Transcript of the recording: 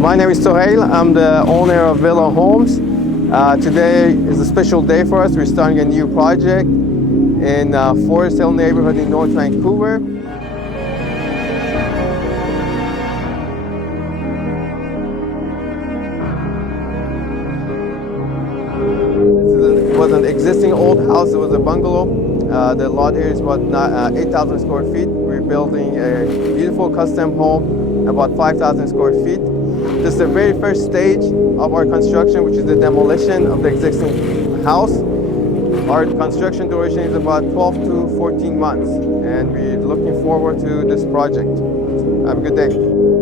My name is Sohail. I'm the owner of Villa Homes. Today is a special day for us. We're starting a new project in Forest Hill neighborhood in North Vancouver. This was an existing old house. It was a bungalow. The lot here is about 8,000 square feet. We're building a beautiful custom home, about 5,000 square feet. This is the very first stage of our construction, which is the demolition of the existing house. Our construction duration is about 12 to 14 months, and we're looking forward to this project. Have a good day.